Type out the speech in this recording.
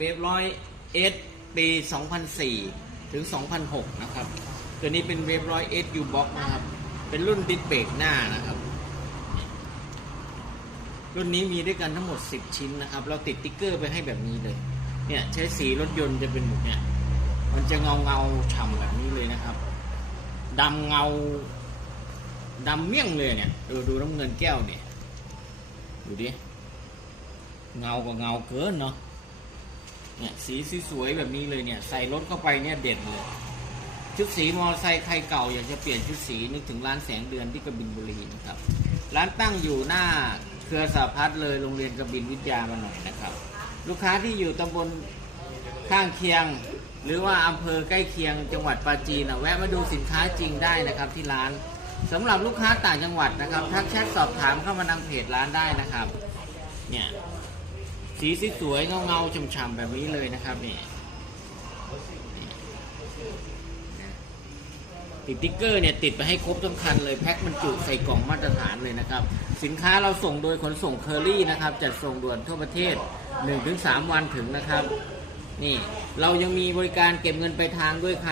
เวฟร้อยเอสปี 2004 ถึง 2006 นะครับ ตัวนี้เป็นเวฟร้อยเอสยูบ็อกนะครับ เป็นรุ่นดิสเบรกหน้านะครับ รุ่นนี้มีด้วยกันทั้งหมด 10 ชิ้นนะครับ เราติดติ๊กเกอร์ไปให้แบบนี้เลย เนี่ยใช้สีรถยนต์จะเป็นแบบเนี้ยมันจะเงาเงาฉ่ำแบบนี้เลยนะครับดำเงาดำเมี่ยงเลยเนี่ยดูดูน้ำเงินแก้วเนี่ยดูดิเงากับเงาเกินเนาะ เนี่ยสีสวยๆแบบนี้เลยเนี่ยใส่รถเข้าไปเนี่ยเด็ดเลยชุดสีมอเตอร์ไซค์ใครเก่าอยากจะเปลี่ยนชุดสีนึกถึงร้านแสงเดือนที่กบินบุรีนะครับ ร้านตั้งอยู่หน้าเครือสาพัฒน์เลยโรงเรียนกบินวิทยามาหน่อยนะครับ ลูกค้าที่อยู่ตำบลข้างเคียง หรือว่าอำเภอใกล้เคียงจังหวัดปราจีนนะแวะมาดูสินค้าจริงได้นะครับที่ร้านสำหรับลูกค้าต่างจังหวัดนะครับทักแชทสอบถามเข้ามาทางเพจร้านได้นะครับ เนี่ย สีสวยๆเงาๆฉ่ำๆแบบนี้เลยนะครับนี่ติดติ๊กเกอร์เนี่ยติดไปให้ครบทั้งคันเลยแพ็คบรรจุใส่กล่องมาตรฐานเลยนะครับ สินค้าเราส่งโดยขนส่งเคอรี่นะครับจัดส่งด่วนทั่วประเทศ 1-3 วันถึงนะครับ นี่เรายังมีบริการเก็บเงินไปลายทางด้วยค่ะ